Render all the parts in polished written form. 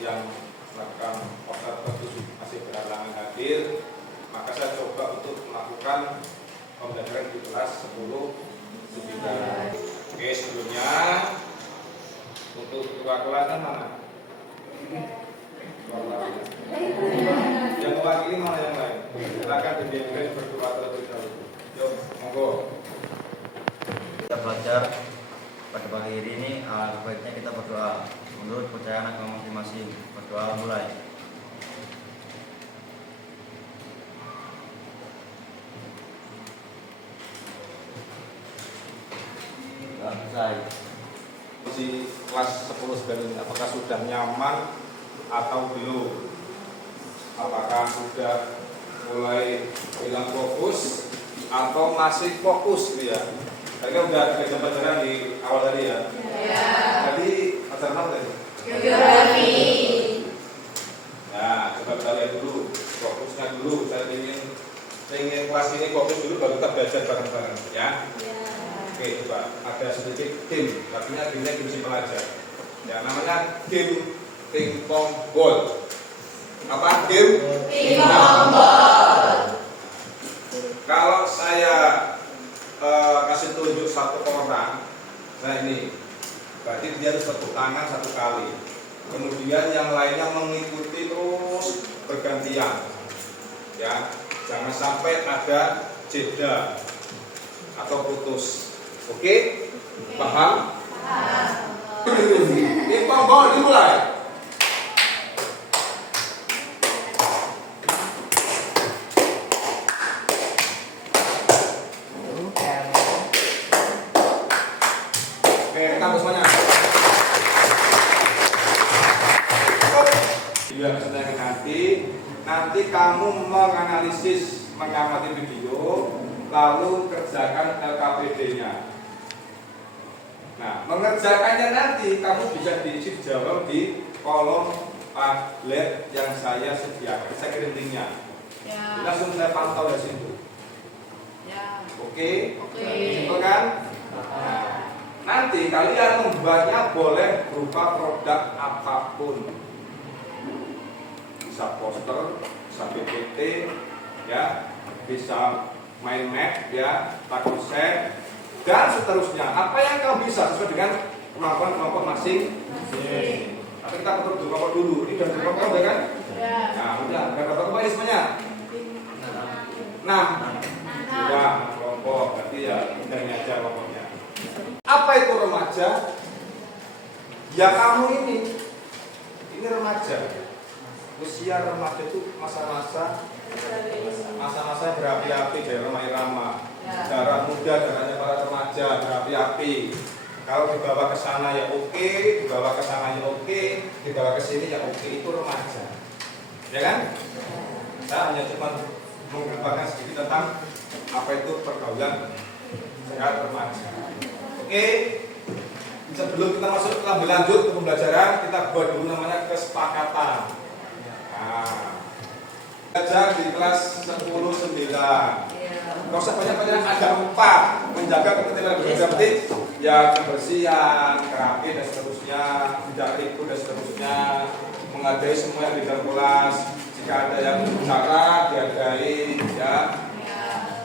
yang melakukan poster tersebut masih berhalangan hadir, maka saya coba untuk melakukan pembelajaran di kelas 10-9. Oke, sebelumnya untuk ketua kelasnya mana? Yang mewakili mana yang lain? Silakan dibiarkan berdoa terlebih dahulu. Yuk, monggo. Kita belajar pada pagi hari ini, baiknya kita berdoa menurut kepercayaan agama masing-masing. Berdoa mulai. Selesai. Di kelas 10-9 ini apakah sudah nyaman atau belum? Apakah sudah mulai hilang fokus atau masih fokus gitu ya? Tadi kan udah belajar pelajaran di awal tadi ya? Ya. Tadi pelajaran apa tadi? Geografi. Nah, coba kita lihat dulu fokusnya dulu. Saya ingin kelas ini fokus dulu baru kita belajar bareng-bareng ya. Oke, coba ada sedikit game, artinya game simpel aja. Ya, namanya game pingpong ball. Apa game? Pingpong ball. Kalau saya kasih tunjuk satu orang, nah ini, berarti dia harus tepuk tangan satu kali. Kemudian yang lainnya mengikuti terus bergantian. Ya, jangan sampai ada jeda atau putus. Oke? Paham? Pingpong ball dimulai. Oke, kita semuanya. Biar sedang nanti kamu menganalisis, mengamati video, lalu kerjakan LKPD-nya. Nah, mengerjakannya nanti kamu bisa diisi jawab di kolom Padlet yang saya sediakan. Saya kirim linknya. Ya. Langsung saya pantau dari situ. Ya. Oke? Oke. Simpel kan? Nah, nanti kalian membuatnya boleh berupa produk apapun. Bisa poster, bisa PPT, ya, bisa mind map, ya, takut set, dan seterusnya. Apa yang kamu bisa sesuai dengan kemampuan kelompok masing. Tapi kita atur kelompok dulu. Ini udah kelompok ya kan? Ya. Nah, udah. Berapa kelompok ini semuanya? 6. Sudah kelompok. Berarti ya udah ini aja kelompoknya. Apa itu remaja? Ya kamu ini remaja. Usia remaja itu masa-masa berapi-api dari irama. Darah muda, darahnya para remaja berapi-api. Kalau dibawa ke sana ya oke, dibawa ke sana ya oke, dibawa ke sini ya oke, itu remaja. Ya kan? Saya hanya cuma menggambarkan sedikit tentang apa itu pergaulan sehat remaja. Oke. Sebelum kita masuk lebih lanjut ke pembelajaran, kita buat dulu namanya kesepakatan. Nah, belajar di kelas 10-9. Gak usah banyak-banyak, ada 4. Menjaga ketertiban berarti ya kebersihan, kerapi dan seterusnya, tidak ribut dan seterusnya, menghargai semua yang di dalam kelas. Jika ada yang bicara, dihargai, ya,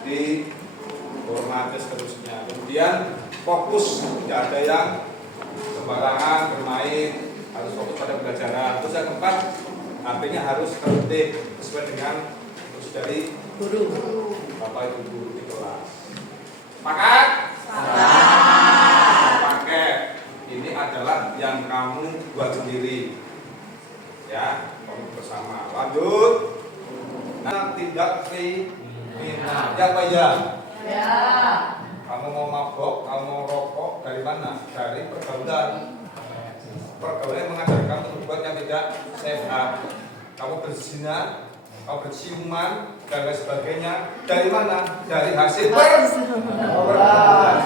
dihormati dan seterusnya. Kemudian fokus, tidak ada yang sembarangan bermain, harus fokus pada pelajaran. Terus yang keempat, HP-nya harus tertib sesuai dengan terus dari guru. Bapak Ibu guru di kelas. Sepakat? Paket. Ini adalah yang kamu buat sendiri. Ya, kamu bersama. Lanjut. Nah, tidak kriminal. Ya apa ya? Ya. Kamu mau mabok, kamu mau rokok, dari mana? Dari pergaulan. Pergaulan yang mengajarkan kamu berbuat yang tidak sehat. Kamu berzina, kamu berciuman, dan lain sebagainya. Dari mana? Dari hasil pergaulan.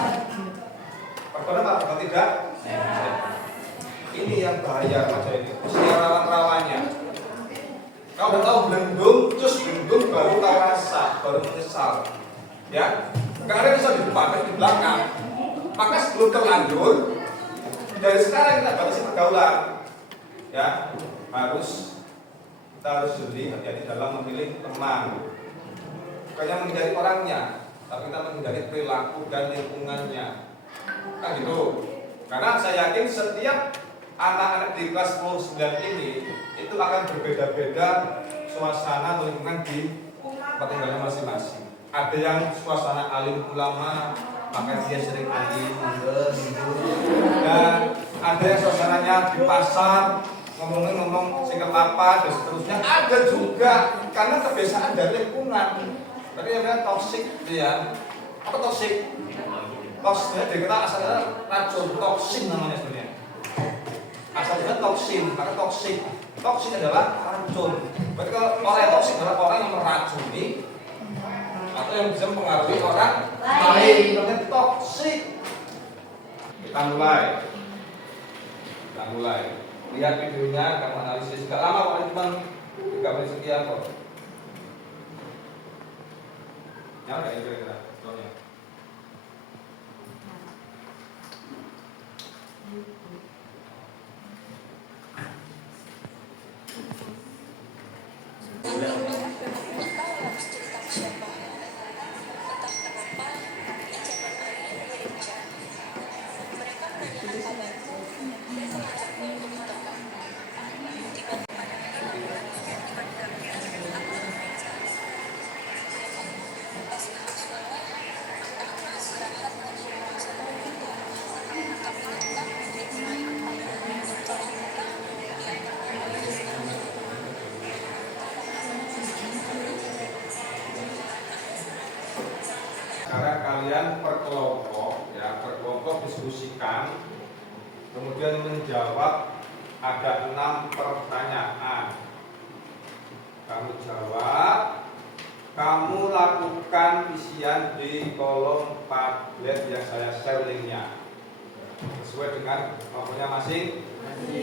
Pergaulan apa? Kalau tidak sehat. Ini yang bahaya remaja ini. Usia rawan-rawannya. Kau udah tahu belendung, terus belendung baru tahu rasa, baru menyesal. Ya, karena bisa di depan, di belakang. Maka sebelum terlanjur, dari sekarang kita batasi pergaulan. ya kita harus jeli hati-hati dalam memilih teman. Bukannya menghindari orangnya, tapi kita menghindari perilaku dan lingkungannya. Kan gitu. Karena saya yakin setiap anak-anak di kelas 9 ini itu akan berbeda-beda suasana lingkungan di tempat tinggalnya masing-masing. Ada yang suasana alim ulama, maka dia sering alim, dan ada yang suasananya di pasar, ngomong sikap apa dan seterusnya. Ada juga karena kebiasaan dari lingkungan. Tapi yang namanya toksik gitu ya. Apa toksik? Toksik dari kita asalnya racun, toksin namanya sebenarnya. Asalnya toksin, maka toksik. Toksin adalah racun. Berarti kalau orang yang toksik adalah orang yang meracuni atau yang bisa mempengaruhi orang lain. Namanya toksik. Kita mulai. Lihat videonya, kamu analisis. Gak lama, cuma 3 menit sekian kok. Nyala nggak kira-kira? Contohnya. Sekarang kalian per kelompok diskusikan, kemudian menjawab. Ada 6 pertanyaan. Kamu jawab, kamu lakukan isian di kolom Padlet yang saya share linknya sesuai dengan kelompoknya masing.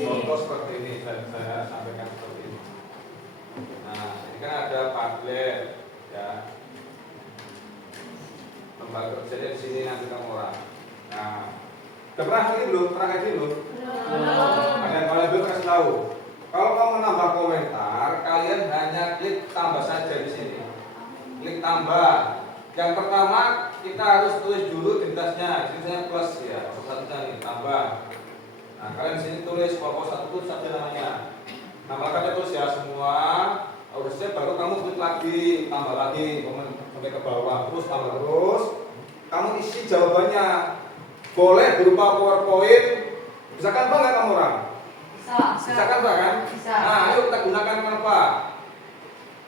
Contoh seperti ini, saya sampaikan seperti ini. Nah, ini kan ada Padlet ya. Lembaga kerjanya di sini nanti kamu orang. Nah, udah pernah ini belum? Pernah kayak belum? Ada yang belum kasih tahu. Kalau mau menambah komentar, kalian hanya klik tambah saja di sini. Klik tambah. Yang pertama kita harus tulis dulu identitasnya. Identitasnya plus ya. Satunya ini tambah. Nah, kalian di sini tulis pokok satu itu saja namanya. Nama kalian tulis ya semua. Harusnya baru kamu klik lagi, tambah lagi, sampai ke bawah, terus tambah terus. Kamu isi jawabannya. Boleh berupa PowerPoint. Bisa Canva nggak kamu orang? Bisa Canva kan? Bisa. Nah, ayo kita gunakan Canva.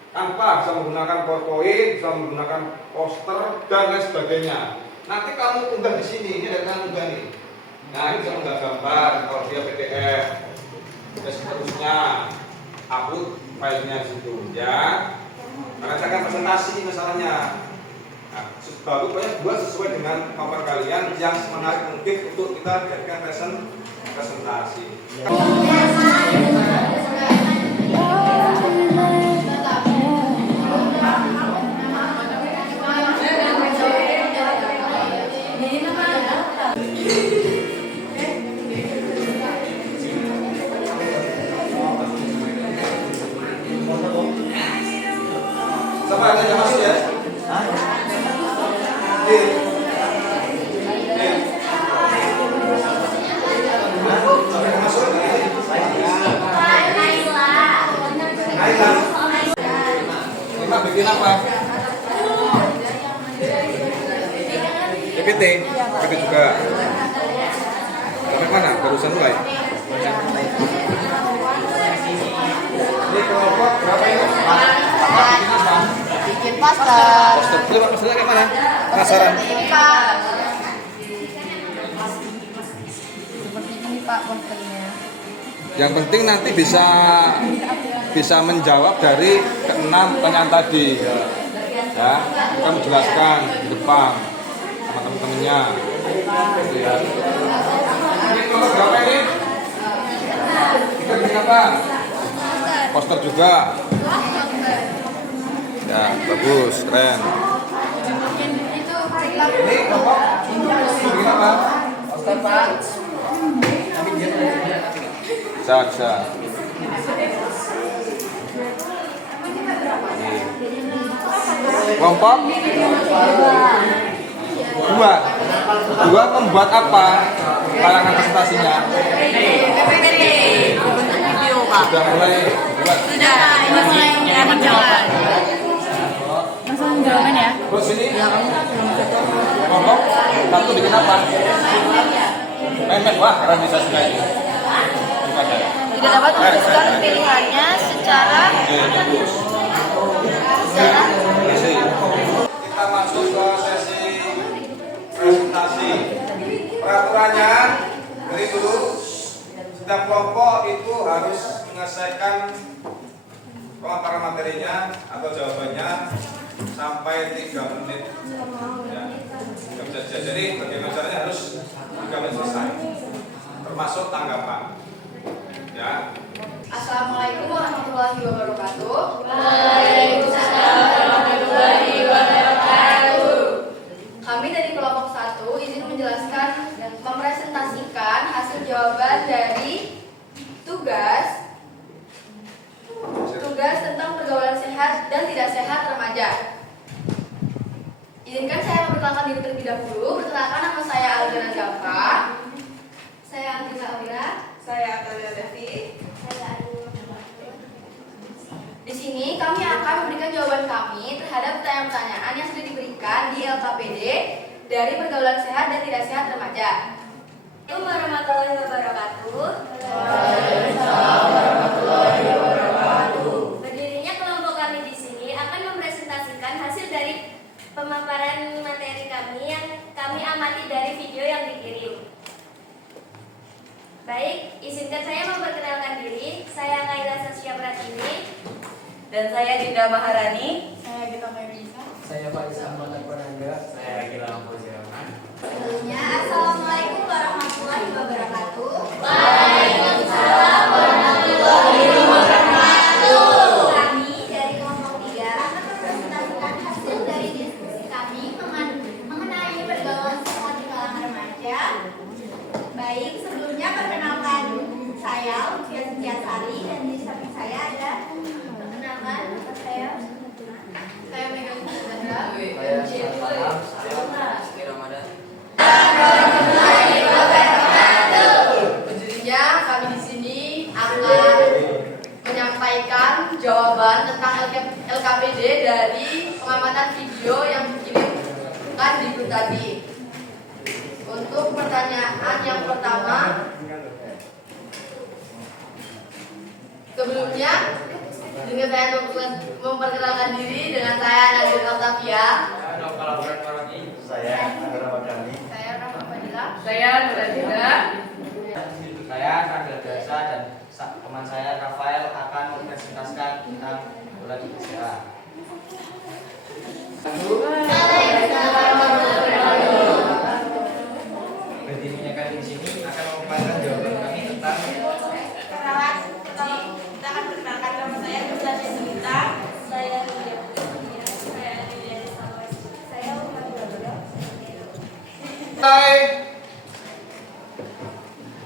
Canva bisa menggunakan PowerPoint, bisa menggunakan poster dan lain sebagainya. Nanti kamu unggah di sini, ini ada kamu unggah nih. Nah, ini bisa unggah gambar, kalau dia PDF, dan seterusnya. Upload filenya di situ, ya. Karena saya akan presentasi masalahnya. Nah, baru banyak buat sesuai dengan kemampuan kalian yang menarik mungkin untuk kita jadikan presentasi. Sampai ada jam masuk ya? Lima bikin apa? PPT juga. Sampai mana? Barusan mulai. Ini kelompok berapa ini? Bikin poster. Posternya kayak mana? Penasaran? Seperti ini Pak posternya. Yang penting nanti bisa menjawab dari ke-6 pertanyaan tadi. Ya, kita menjelaskan di depan sama teman-temannya. Ya. Ini kelompok berapa ini? Kita bikin apa? Poster juga. Ya, bagus, keren. Ini kelompok bikin apa? Poster Pak. Bisa. Kelompok dua. Dua membuat apa? Kalangan presentasinya. PPT. Video, Pak. Sudah mulai buat. Sudah mulai menjalankan. Langsung jawaban ya. Terus ini kelompok satu bikin apa? Main-main, wah keren bisa sekali. Tidak dapat memutuskan pilihannya secara Sesi. Kita masuk ke sesi presentasi. Peraturannya dari dulu setiap kelompok itu harus menyelesaikan pemaparan materinya atau jawabannya sampai 3 menit. Ya. Jadi bagaimana caranya harus 3 menit selesai. Termasuk tanggapan. Ya. Assalamualaikum warahmatullahi wabarakatuh. Waalaikumsalam warahmatullahi wabarakatuh. Kami dari kelompok 1 izin menjelaskan dan mempresentasikan hasil jawaban dari tugas tentang pergaulan sehat dan tidak sehat remaja. Izinkan saya memperkenalkan diri terlebih dahulu. Perkenalkan, nama saya Aldana Jafra. Saya Andina Alira. Saya Atalia Devi. Di sini kami akan memberikan jawaban kami terhadap pertanyaan-pertanyaan yang sudah diberikan di LKPD dari pergaulan sehat dan tidak sehat remaja. Assalamualaikum warahmatullahi wabarakatuh. Berdirinya kelompok kami di sini akan mempresentasikan hasil dari pemaparan materi kami yang kami amati dari video yang dikirim. Baik, izinkan saya memperkenalkan diri. Saya Kaila Sasya Pratini. Dan saya Dinda Maharani. Saya Gita Melisa. Saya Faris Ahmad Akbarangga. Saya Gilang Fauziaman. Sebelumnya, Assalamualaikum warahmatullahi wabarakatuh. Waalaikumsalam warahmatullahi wabarakatuh. Kami dari kelompok 3 akan mempresentasikan hasil dari diskusi kami mengenai pergaulan sehat di kalangan remaja. Baik, sebelumnya perkenalkan saya Lucia Setiasari dan di samping saya ada perkenalkan saya Megan Sandra. Saya Rizky Ramadan. Sejujurnya kami di sini akan menyampaikan jawaban tentang LKPD dari pengamatan video yang dikirimkan di grup tadi. Untuk pertanyaan yang pertama, sebelumnya dengan saya memperkenalkan diri dengan saya Nadir Altafia. Saya Andra Wadani. Saya Rahma Fadila. Saya Nuradina. Saya Rangga Dasa dan teman saya Rafael akan mempresentasikan tentang bulan sehat. Berdirinya kami di sini akan memaparkan jawaban kami tentang kita akan perkenalkan nama saya Nurani Sumita. Saya Rudia Putri. Saya Adelia Salwas. Saya Umar Badro. Hai.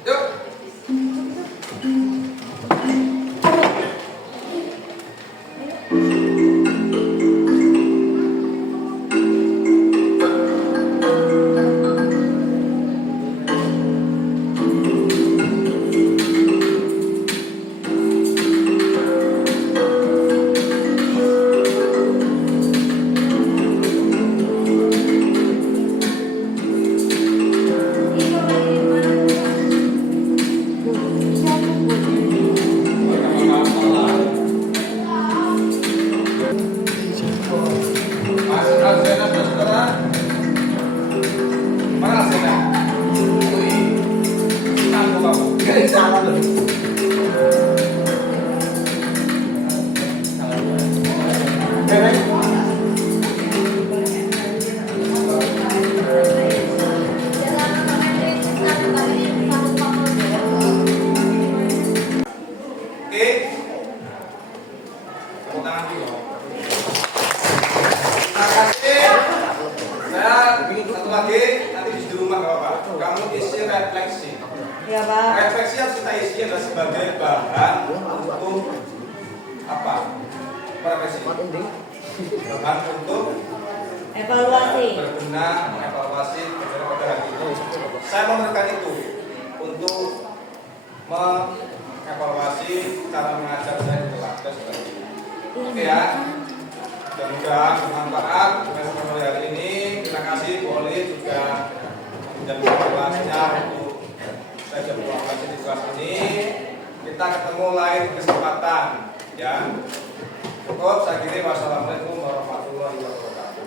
Yuk. Mas Alzena saudara. Mana Alzena? Sanggup kamu. Gak salah loh. Oke. Tepuk tangan dulu. Terima kasih. Saya satu lagi nanti di rumah nggak apa-apa. Kamu isi refleksi. Ya, Pak. Refleksi harus kita isi adalah sebagai bahan untuk apa? Profesi. Bahan untuk Evaluasi. berbenah, mengevaluasi pelajaran pada hari ini. Saya memerlukan itu untuk mengevaluasi cara mengajar saya di kelas seperti ini. Oke ya. Mudah-mudahan bermanfaat dengan sore hari ini. Terima kasih Bu Oli juga menjadi kelasnya untuk saya jadi kelas di kelas ini. Kita ketemu lain kesempatan ya. Cukup saya kira. Wassalamualaikum warahmatullahi wabarakatuh.